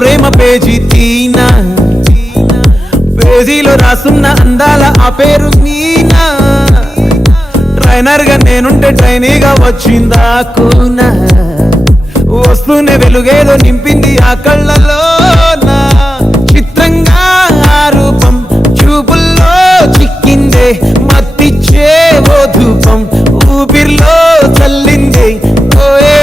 ప్రేమ page తీనా, పేజీలో రాసున్న అందాల ఆ పేరు మీనా. ట్రైనర్ గా నేనుంటే ట్రైనీగా వచ్చిందా కూనా, వస్తూనే వెలుగేదో నింపింది ఆ కళ్ళలోన. చిత్రంగా ఆ రూపం చూపుల్లో చిక్కిందే, మత్తిచ్చే ఓ ధూపం ఊపిరిలో చల్లిందే. ఓయే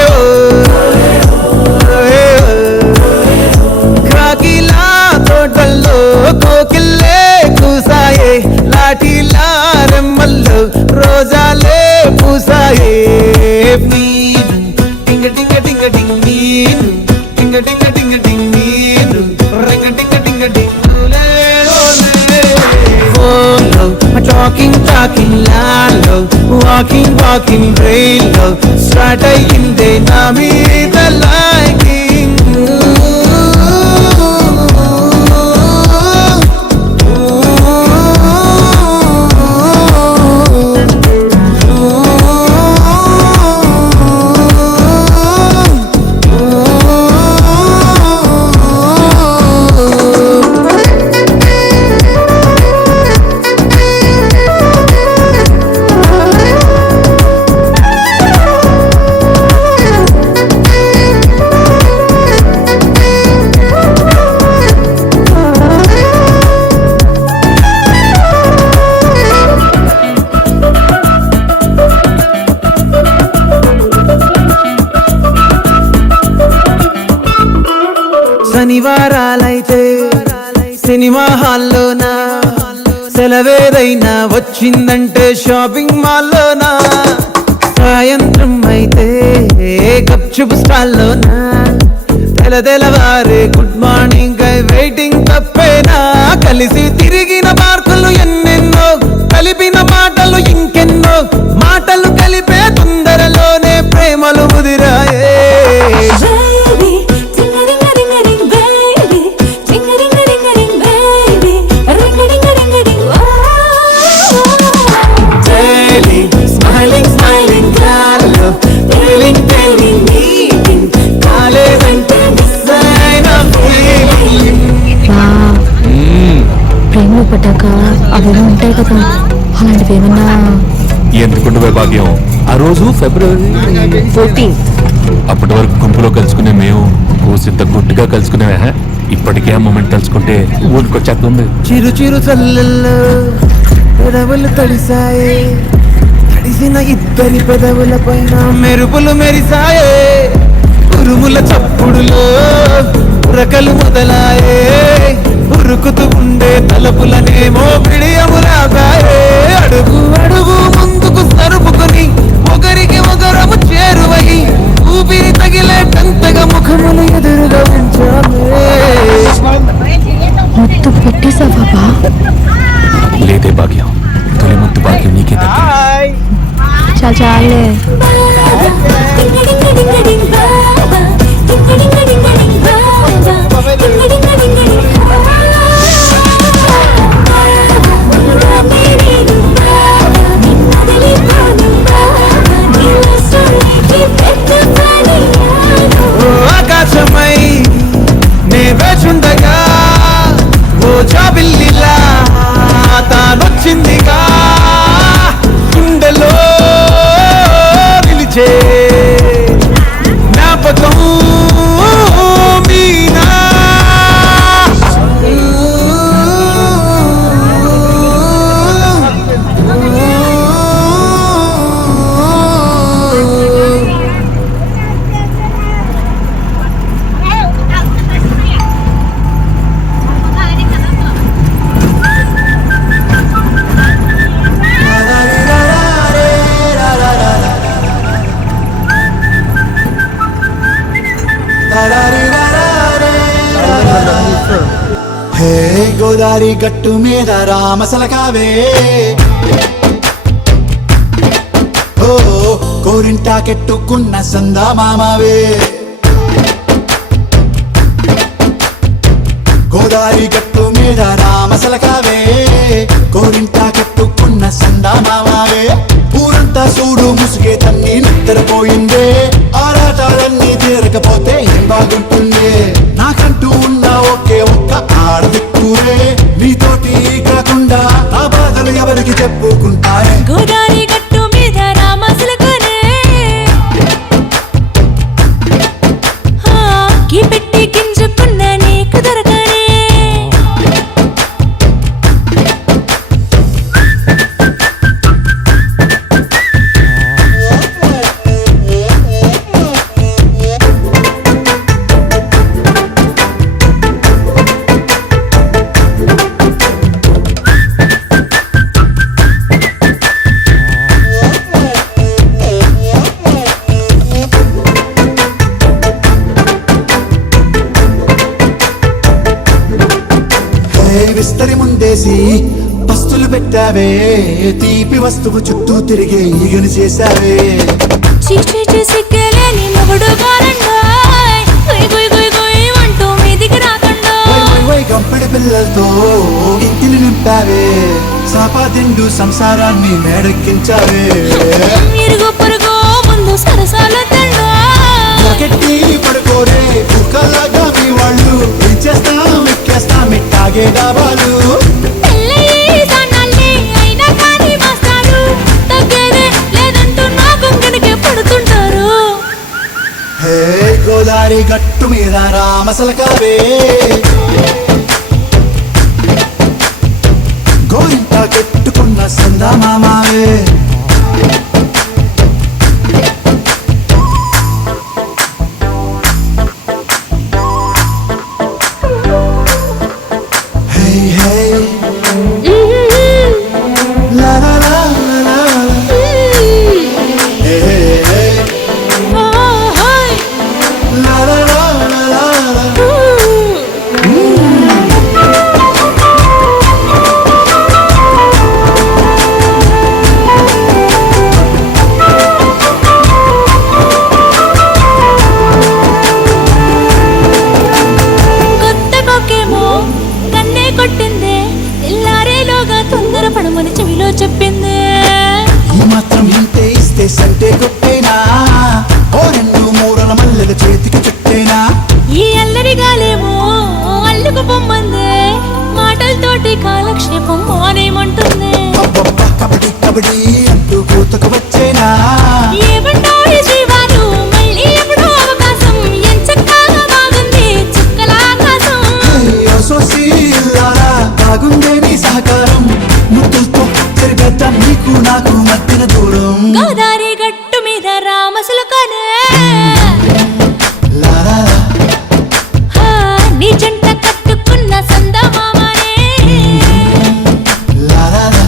కాకిలా తోటల్లో కోకిల్లే కూసాయే, లాఠీలా రెమ్మల్లో రోజాలే పూసాయే. టింగ టింగ టింగ టింగ్ నీను, టింగ టింగ టింగ టింగ్ నీను, రింగ టింగ టింగ టింగ్ talking talking lalo, walking walking rainlow, start అయ్యిందే నా మీద liking. శనివారాలైతే సినిమా హాల్లోనా, సెలవేదైనా వచ్చిందంటే షాపింగ్ మాల్లోనా, సాయంత్రం అయితే గప్చుప్ స్టాల్లోనా, తెలవారే గుడ్ మార్నింగ్ వెయిటింగ్ తప్పేనా. కలిసి తిరిగిన పార్కులు ఎన్నెన్నో, కలిపిన మాటలు ఇంకెన్నో, మాటలు కలిపే తొందరలోనే ప్రేమలు ముదిరాయే. ప్రేమలో పడ్డాక అవేమో ఉంటాయి కదా, అలాంటివి ఏమన్నా? ఎందుకుంటే భాగ్యం, ఆ రోజు February 14. అప్పటి వరకు గుంపులో కలుసుకునే మేము కూసింత గుట్టుగా కలుసుకునేవా. ఇప్పటికే ఆ మూమెంట్ తలుచుకుంటే ఊరికొచ్చేస్తుంది. చిరు చిరు చల్లల్లో పెదవులు తడిసాయే, తడిసిన ఇద్దరి పెదవుల పైన మెరుపులు మెరిసాయే. ఉరుముల చప్పుడులో ఉరకలు మొదలాయే, ఉరుకుతూ ఉండే తలుపులనేమో పిడియములాగాయే. అడుగు అడుగు ముందుకు సరుపుకొని ఒకరికి ఒకరము చేరువై, ఊపిరి తగిలేటంతగా ముఖములు ఎదురుగా ఉంచామే. ముద్దు పెట్టేసావా బా? లేదే భాగ్యం, తొలి ముద్దు భాగ్యం నీకే దక్కింది. చాలే ఆకాశమై నే వేచుండగా ఓ జాబిల్లిలా తానొచ్చిందిగా, గుండెలో నిలిచే జ్ఞాపకం మీనా. హే గోదారి గట్టు మీద రామసలకావే, ఓ కోరింటాకెట్టుకున్న సందా మామావే. గోదారి గట్టు మీద రామసలకావే, కోరింటాకెట్టుకున్న సందా మామావే. ఊరంతా చూడు ముసుగే తన్ని నిద్రపోయిందే, ఆరాటాలన్నీ తీరకపోతే ఏం బాగుంటుందే. నాకంటూ చుట్టేసి పస్తులు పెట్టావే తీపి వస్తువు చుట్టూ తిరిగే ఈగని చేశావే చీచి సిగ్గలేని మొగుడు కాలండాయ్ గుయ్ గుయ్ గుయ్ గుయ్ అంటూ మీదికి రాకుండా గంపెడి పిల్లలతో ఇంటిని నింపావే సాపాదిండు సంసారాన్ని మేడెక్కించావే ఇరుగు పొరుగు ముందు సరసాల తండా గట్టి పడుకోరే కుక్కలాగా మీ వాళ్ళు చేస్తాం ఎక్కేస్తాం ఇట్టాగే డాబాలు పెళ్ళయి సన్నాళ్ళే అయినా కానీ మాస్తాడు తగ్గేదే లేదంటూ నా గుంగడికే పడుతుంటారు హే గోదారి గట్టు మీద రామసలకావే గోరింట కెట్టుకున్న సందమామావే Hey, hey, la la la la la la. Hey, hey, hey, la la la la la la. కొత్త కొక్కేమో కన్నే కొట్టిందే ఇల్లారేలోగా తొందర పడమని చెవిలో చెప్పిందే ఈ మాత్రం ఇంతే ఇస్తే సంటే కొట్టేనా ఓ రెండు మూరల మల్లెల చేతికి చుట్టేనా ఈ అల్లరి గాలేమో అల్లుకు పొమ్మందే మాటలతోటి కాలక్షేపం మానేమంటుంది అబ్బబ్బా కబడ్డీ కబడ్డీ అంటూ కూతకు వచ్చేనా ఏమంటాయి జీవాలు మళ్ళీ ఎప్పుడో అవకాశం ఎంచక్కాగా బాగుంది చుక్కల ఆకాశం అయ్యో సోసీల్లారా బాగుందే నీ సహకారం ముద్దులతో చెరిగేద్దాం నీకు నాకు మధ్యన దూరం గోదారి గట్టు మీద రామసులకనే లా లా లా. హా, నీ జంట కట్టుకున్న సందమామనే La la la.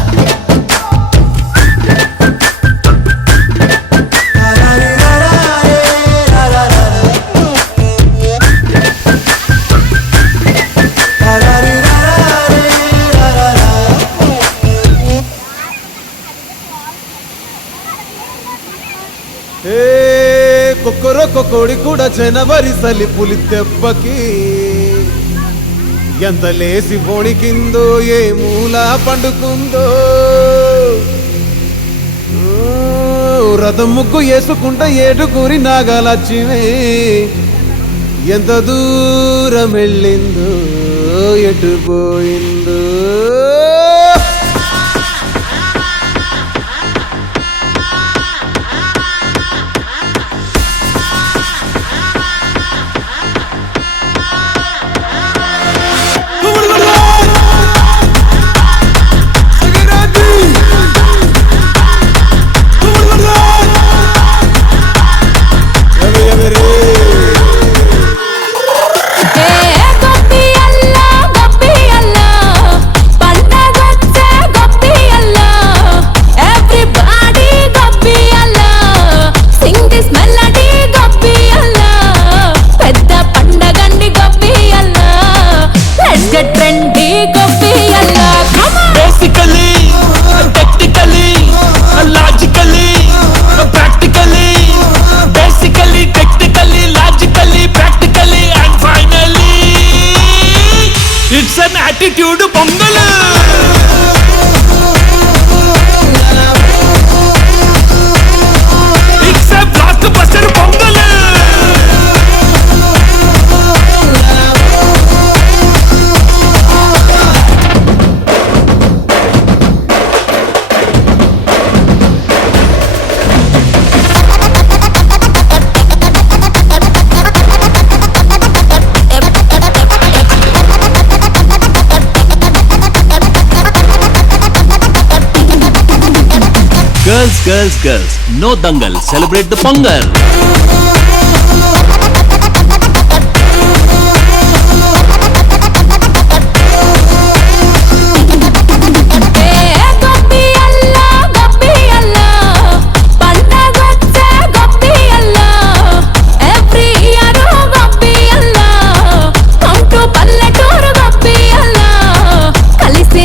La la la la la la la la. La la la la la la. ఏ కొక్కరొక్క కోడి కూడా జనవరి సలి పులి దెబ్బకి ఎంత లేసి వణికిందో ఏ మూల పండుకుందో రథం ముగ్గు వేసుకుంటా ఏడుగురి నాగలచ్చివే ఎంత దూరం వెళ్ళిందో ఎటు పోయిందో attitude pongal it's a block buster pongal Girls, girls, girls, no dangal, celebrate the Pongal. కలిసి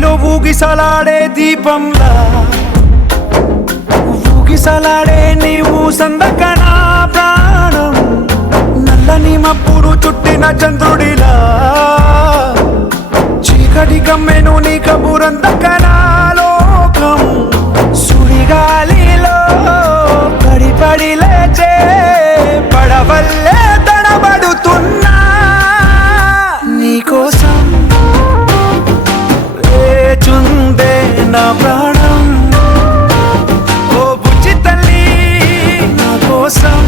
గాలిలో ఊగిసలాడే దీపంలా ఊగిసలాడే నీవు సందకనా ప్రాణం నల్లని మబ్బులు చుట్టిన చంద్రుడిలా చీకటి కమ్మెను నీ కబురందకనా లోకం సుడిగాలిలో పడి పడి లేచే పడవల్లే తడబడుతున్నా నీకోసం వేచుందే నా ప్రాణం ఓ బుజ్జి తల్లి నా కోసం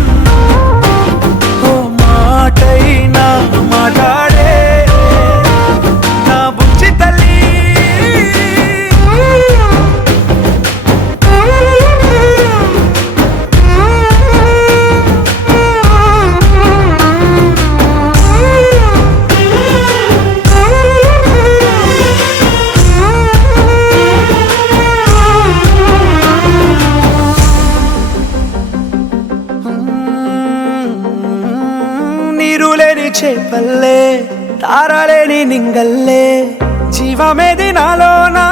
ఓ మాటైనా మాట్లాడే నా బుజ్జి తల్లి నీరులేని చేపల్లే తారలేని నింగల్లే జీవమేది నాలోనా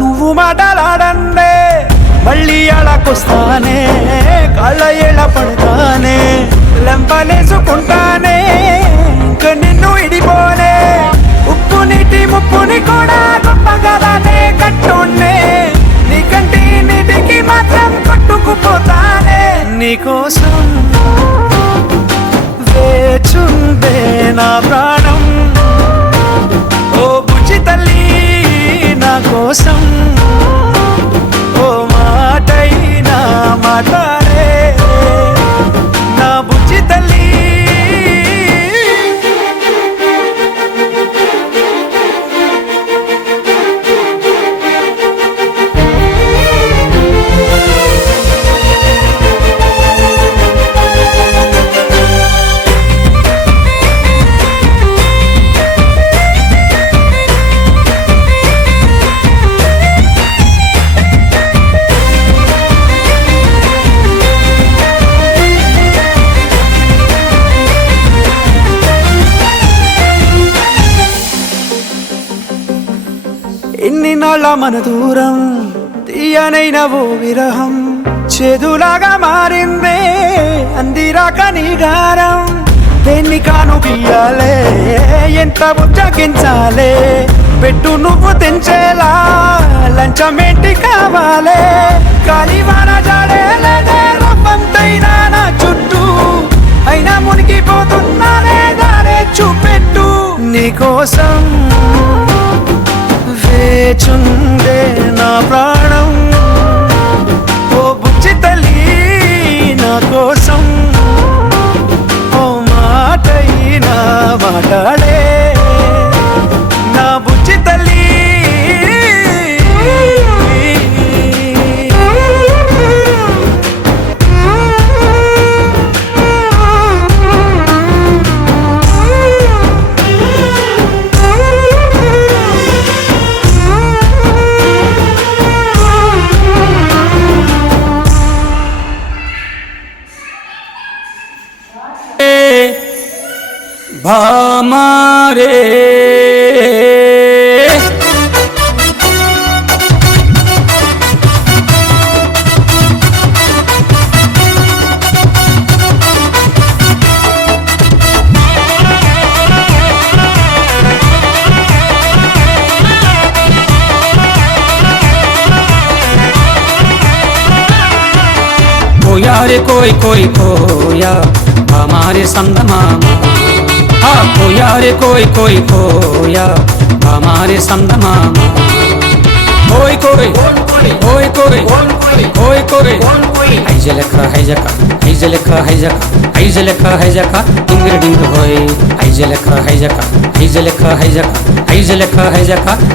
నువ్వు మాటలాడందే మళ్ళీ అడకొస్తానే కళ్ళ ఏళ్ళ పడతానే లెంపలేసుకుంటానే ఇంక నిన్ను ఇడిపోనే ఉప్పు నీటి ముప్పుని కూడా గొప్పగా దాటే కట్టునే నీ కంటి నీటికి మాత్రం కొట్టుకుపోతానే నీకోసం వేచుందే నా ప్రాణం ఓ బుజ్జి తల్లి నా కోసం ఓ మాటైనా మాట్లాడే నా బుజ్జి తల్లి ఎన్ని నాళ్ళ మన దూరం తీయనైన ఓ విరహం చేదులాగా మారిందే అందిరాక నీ గారం దేన్ని కాను బియ్యాలే ఎంత బుజ్జగించాలే పెట్టు నువ్వు తెంచేలా లంచమేంటి కావాలే కాలివాన జాడేలేదే రవ్వంతైనా నా చుట్టూ అయినా మునిగిపోతున్నానే దారే చూపెట్టు నీకోసం వేచుందే నా ప్రాణం ఓ బుజ్జి తల్లి నా కోసం ఓ మాటైనా మాట్లాడే నా బుజ్జి తల్లి भामारे कोया रे कोई कोई कोया हमारे संग मामा कोया रे कोई कोई कोया हमारे संग मामा कोई कोई कोई कोई कोई कोई ఐజలక ఐజలక ఐజలక డింగ డింగ హోయ్ ఐజలక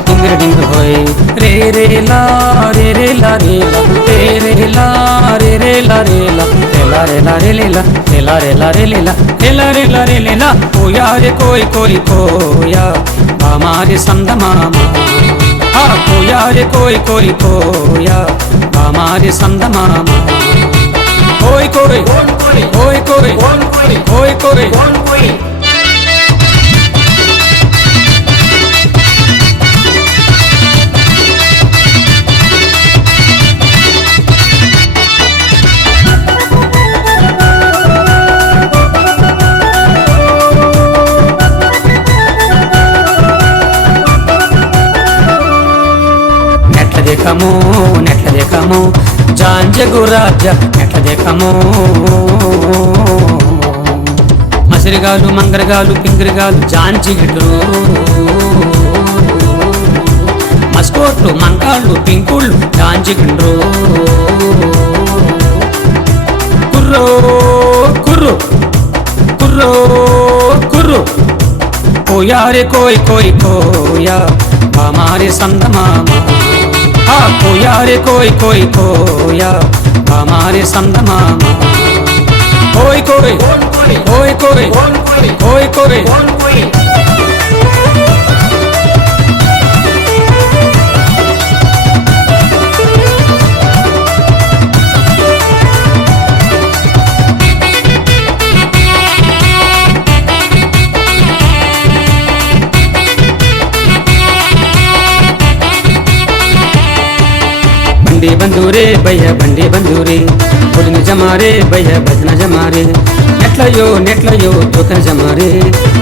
డింగ డింగ హోయ్ రే రే లా రే రే లా రే లా రే రే లా రే రే లా రే లా రే లా రే రే లా రే లా రే లా రే లా कोया रे कोई कोई कोया हमारे संग मामा कोया रे कोई कोई कोया हमारे संग मामा कोई कोई कोई कोई कोई कोई దేకమో నెట్ల దేకమో జాంజగు రాజ నెట్ల దేకమో మసిరిగాలు మంగరగాలు పింగిరిగాలు జాంజిగిడ్లు మస్కోట్లు మంకాళ్ళు పింకుళ్ళు జాంజిగిండ్రు కుర్రో కుర్రు కుర్రో కుర్రు కోయారే కోయ్ కోయ్ కోయా हमारे संद मामा कोयारे कोई कोई कोया हमारे संद मामा कोई कोई कोई कोई कोई कोई बंडी बंदूरे भैया बंडी बंदूरे बुढ़न जमारे भैया भजन जमारे नेट्लयो दोकन जमारे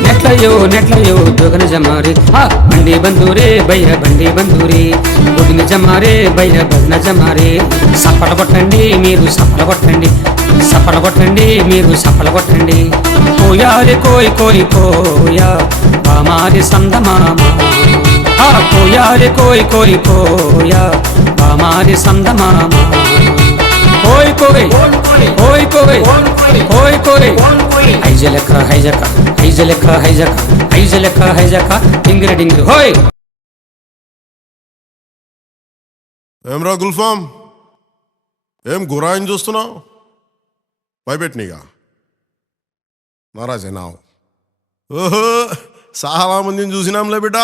नेट्लयो दोकन जमारे बंडी बंदूरे भैया बंडी बंदूरे बुढ़न जमारे भैया भजन जमारे सफल కొట్టండి మీరు సఫल కొట్టండి సఫल కొట్టండి మీరు సఫल కొట్టండి కోయారే కోయ్ కోయ్ కోయా हमारे संद मामा कोयारे कोई कोई कोया हमारे संद मामा कोई कोई कोई कोई कोई कोई हैजलका हैजका हैजलका हैजका हैजलका हैजका డింగిరి డింగిరి హోయ్ ఏమ్రా గుల్ఫామ్ ఏం గురాయిని చూస్తున్నావు భయపెట్టినీగా నారాజేనావు ఓహో చాలా మందిని చూసినాంలే బిడ్డ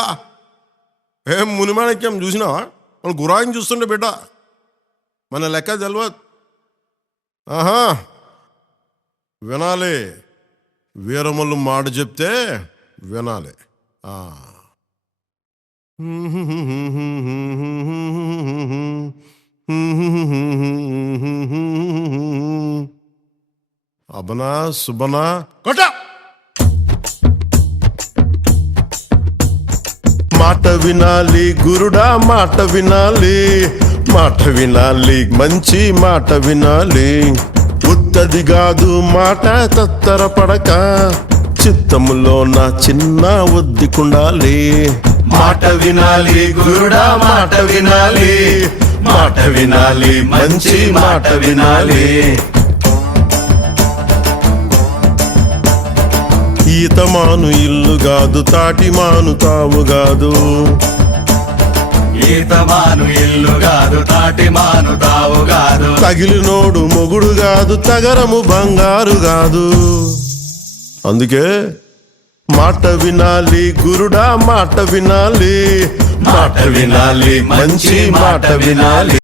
ఏం మునిమాణిక్యం చూసినావా మన గురాయిని చూస్తుండే బిడ్డ మన లెక్క తెలియదు ఆహా వినాలి వీరమల్లు మాట చెప్తే వినాలి అబనా సుబనా కొట్ట మాట వినాలి గురుడా మాట వినాలి మాట వినాలి మంచి మాట వినాలి ఉత్తది కాదు మాట తత్తర పడక చిత్తములో నా చిన్న ఒద్దికుండాలి మాట వినాలి గురుడా మాట వినాలి మాట వినాలి మంచి మాట వినాలి ఈతమాను ఇల్లు కాదు తాటిమాను తావు కాదు ఈతమాను ఇల్లు కాదు తాటిమాను తావు కాదు తగిలినోడు మొగుడు కాదు తగరము బంగారు కాదు అందుకే మాట వినాలి గురుడా మాట వినాలి మాట వినాలి మంచి మాట వినాలి